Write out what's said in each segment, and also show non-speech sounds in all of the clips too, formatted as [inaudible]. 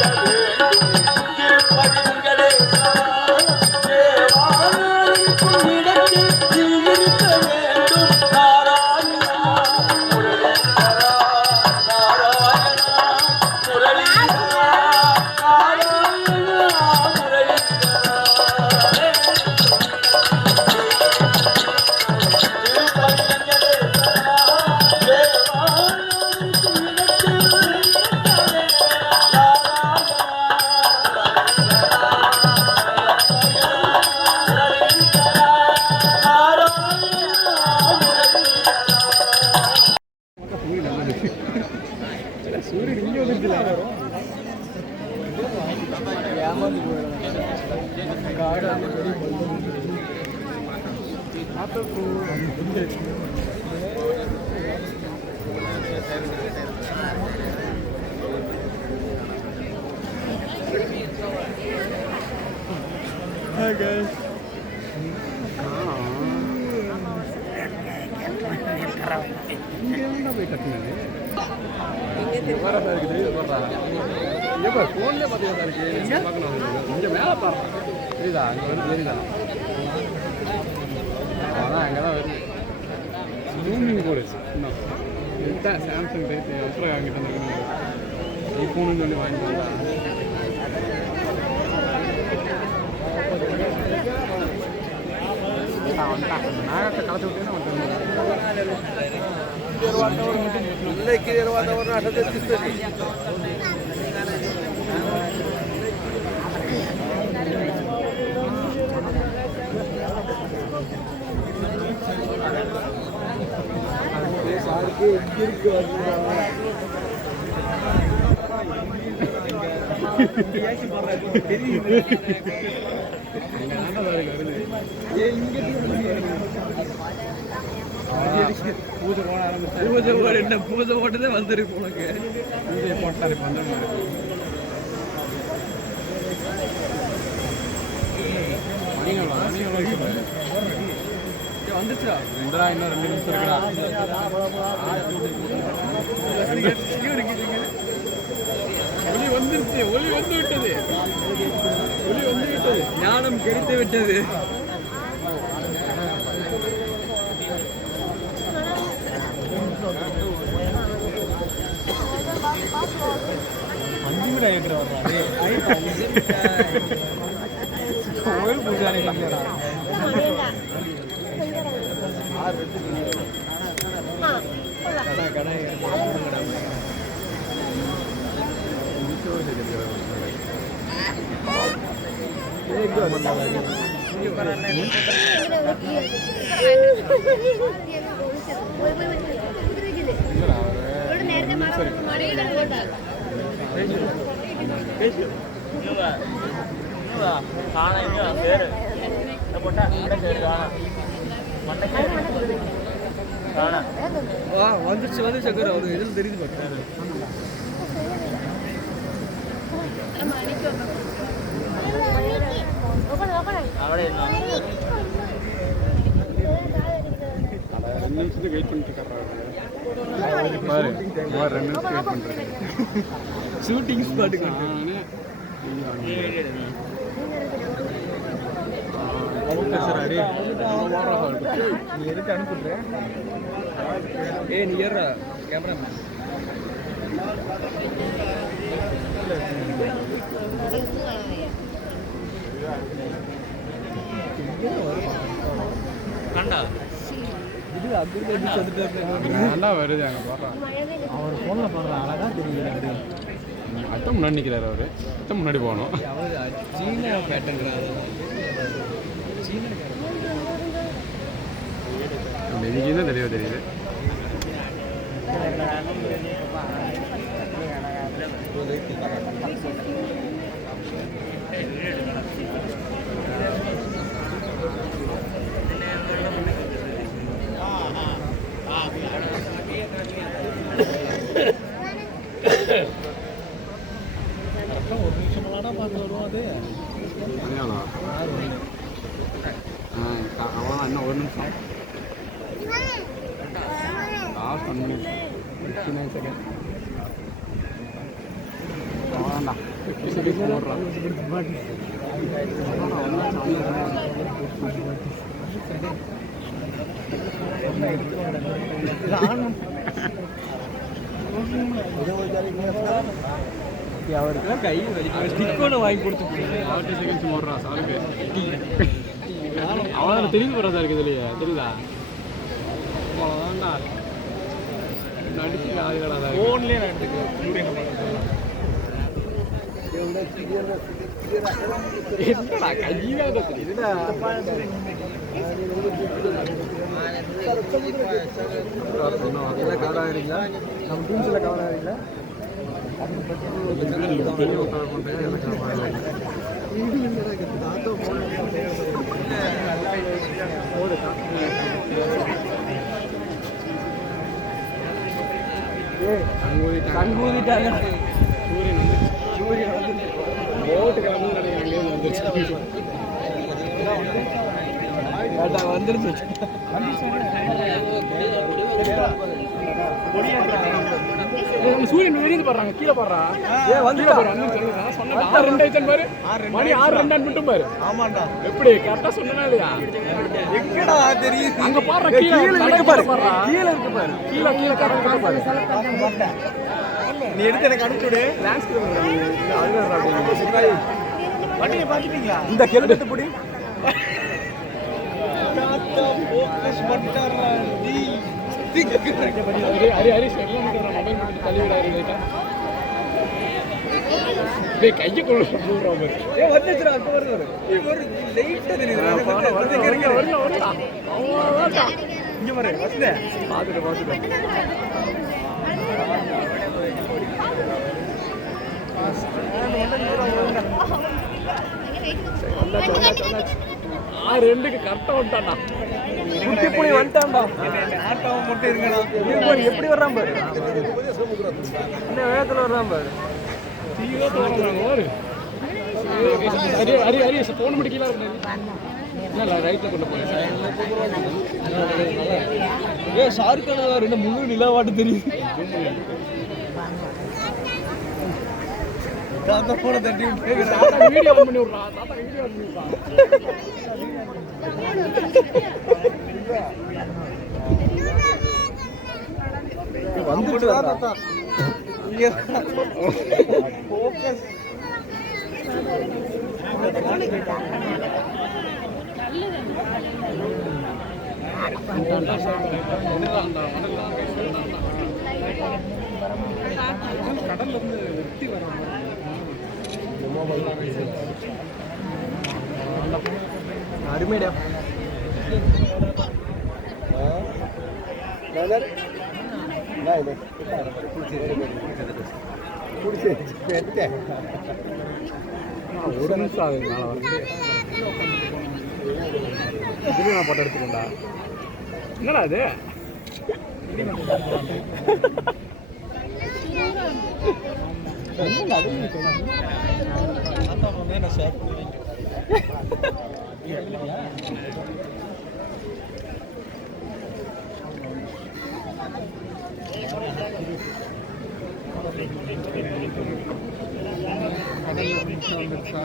சூரியன் [laughs] Hi guys. இங்க என்ன போய் கட்டினது ஏப்பா ஃபோன்லேயே பார்த்தீங்கன்னா இருக்கு பார்க்கணும் இங்கே மேலே பாரு தெரியுதா அங்கே வந்து தெரியுதா அதான் அங்கே தான் வருது ஜூமிங் போடுச்சு இன்னும் இதுதான் சாம்சங் டைப் அப்புறம் அங்கிட்ட இருக்கு ஐஃபோனு சொல்லி வாங்கி வந்தா நாகத்தை கலச்சு விட்டேன்னா పిల్లకి వాతావరణం అట్లా తెచ్చిస్తుంది [laughs] [laughs] பூஜை போட என்ன பூஜை போட்டதே வந்துருக்கு உனக்கு பூஜை போட்டார் மணிகளா வந்துச்சா இந்தடா இன்னும் ரெண்டு நிமிஷம் இருக்குடா. ஒளி வந்துருச்சு ஒளி வந்து விட்டது. ஒளி வந்து விட்டது. ஞானம் கெடுத்து விட்டது. அஞ்சு கூட இருக்கிற வர்றாரு கோயில் பூஜாரி இல்லைடா வா வந்துருச்சு வந்துருச்சு அக்கறை ஒரு இதில் தெரியுது பாட்டு ரெண்டு நிமிஷத்துக்கு வெயிட் பண்ணிட்டு இருக்காரு பாரு பாரு, ரெண்டு நிமிஷத்துக்கு வெயிட் பண்ணிட்டு ஷூட்டிங் ஸ்பாட்டுக்கு நீ எதுக்கு அனுப்பிடுற ஏ நீ ஏறா கேமரா இது நல்லா வருது அங்கே பாடுறான் அவர் ஃபோனில் பாடுறான் அழகாக தெரியுது அத்தை முன்னாடி நிற்கிறார் அவர் அத்தை முன்னாடி போகணும் அவர் சீனா பேட்டர்ங்கிறாரு சீனா மெதிக்கு தான் தெளிவாக தெரியுது ஃபிஃப்டி நைன் செகண்ட் வேண்டாம் ஃபிஃப்டி செகண்ட்ஸ் கை வலிக்கும் ஸ்டிக் ஒன்று வாங்கி கொடுத்து ஃபார்ட்டி செகண்ட்ஸ் போடுறா சாருக்கு அவ்வளோ தெரிஞ்சு போகிறதா இருக்குது இல்லையா தெரியுதா அவ்வளோதான்டா நடிச்சு ஆளுகளா ஃபோன்லேயே நான் எடுத்துக்கிறேன் என்னடா கையில ஆகிறீங்களா நம்ம டீம்ஸில் ஆகிறீங்களா மூடிட்டாங்க சூரியன் வந்து வந்து வந்துருச்சு. சூரியன் வெளியே போடுறாங்க. கீழே போடுறா. போடுறா. சொல்லுங்க சொன்னா ரெண்டு ஆயிடுச்சு பாரு. மணி ஆறு ரெண்டான்னு மட்டும் பாரு ஆமாண்டா. எப்படி? கரெக்டா சொன்னா இல்லையா? எங்கடா தெரியுது? அங்க பாரு கீழே இருக்கு பாரு. கீழே இருக்கு பாரு. கீழே கீழே கரெக்டா பாரு. நீ எடுத்து எனக்கு அனுப்பிச்சுடு பார்த்துட்டீங்களா? இந்த கெல்மெட்டு பிடி வரல வரல அவ்வளோதான் இங்க பாரு பார்த்துட்டு ஆறு ரெண்டுக்கு கரெக்டாக வந்துட்டான்டா. குட்டி புலி வந்துட்டான்டா. ஆட்டோவும் மட்டும் இருங்கடா பாரு எப்படி வர்றான் பாரு. என்ன வேகத்துல வர்றான் பாரு. தீவிர தோறாங்க பாரு ஹரி ஹரி ஹரி ஃபோன் முடிக்கலாம் இல்லை ரைட்டில் கொண்டு போகிறேன் ஏ ஷாருக் கான் ரெண்டு முழு நிலவாட்டு தெரியுது. தாத்தா போன தட்டி விட்டு தாத்தா வீடியோ ஆன் பண்ணி விட்றான் தாத்தா வீடியோ ஆன் பண்ணி விட்றான் வந்துட்டு தாத்தா இங்க ஃபோக்கஸ் கடல்ல இருந்து வெட்டி வர அருமைடா ஒரு நிமிஷம் ஆகுது மேலே வந்து இதுக்கு நான் போட்டோ எடுத்துக்கோண்டா என்னடா இது கடல்ல நிமிஷம் வந்துருச்சா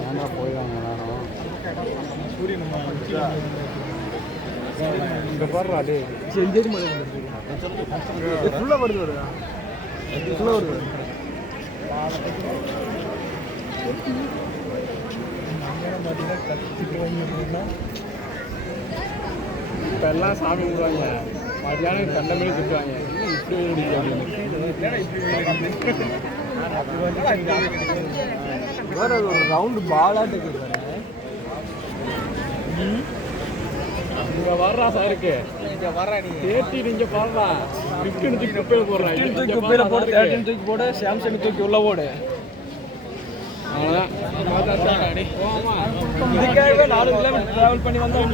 ஏன்னா போயிடுவாங்க எல்லாரும் இங்க பாடுறா டே செஞ்சேரி மலை வருது வருதா ஃபுல்லாக வருது இப்ப எல்லாம் சாமி விடுவாங்க மதியானம் கண்டமே திட்டுவாங்க. இப்படி வேற அது ஒரு ரவுண்டு பாலாட்டு இங்க வர்றா சாருக்கு. இங்கே வர நீ. தேட்டி நீங்க பாடுறா விக்கெட் தூக்கி குப்பையில போடுறா. தூக்கி குப்பையில போடு தூக்கி போடு சாம்சங் தூக்கி உள்ள போடு. இதுக்காகவே நாலு கிலோமீட்டர் டிராவல் பண்ணி வந்தோம்.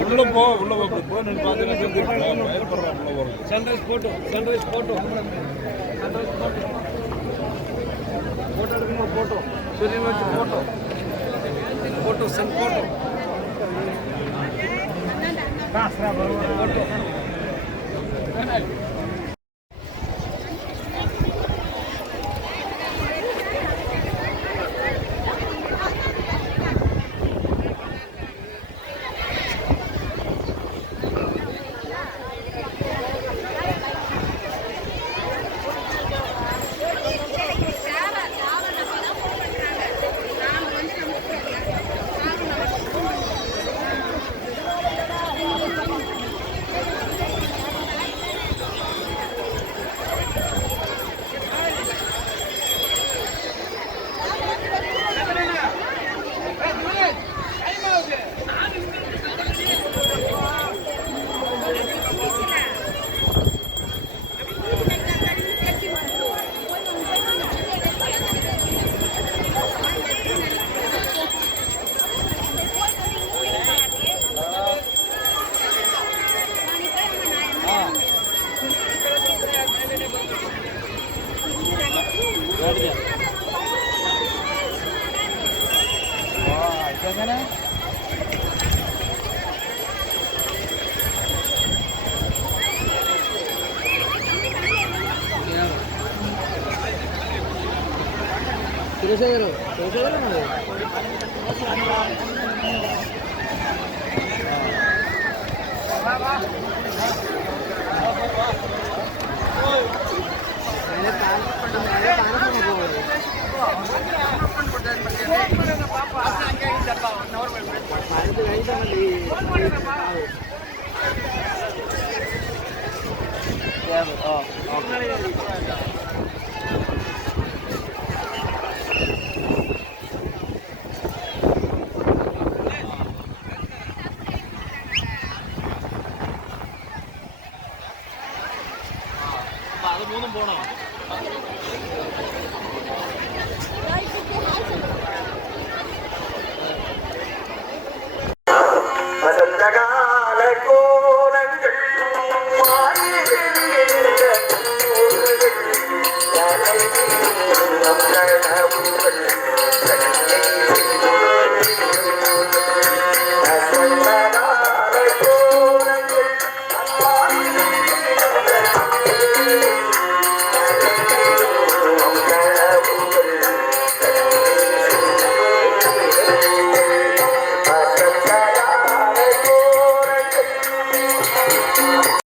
உள்ள போ உள்ள போ போ நீ பாத்தீங்கன்னா மேல் பண்றான் உள்ள போறோம் sunrise photo sunrise photo sunrise photo photo எடுக்கணும் போட்டோ சொல்லி வச்சு போட்டோ ફોટો સન ફોટો. કાસરા બરોબર ફોટો 괜찮아? 그러세요, 그러세요. போனோம்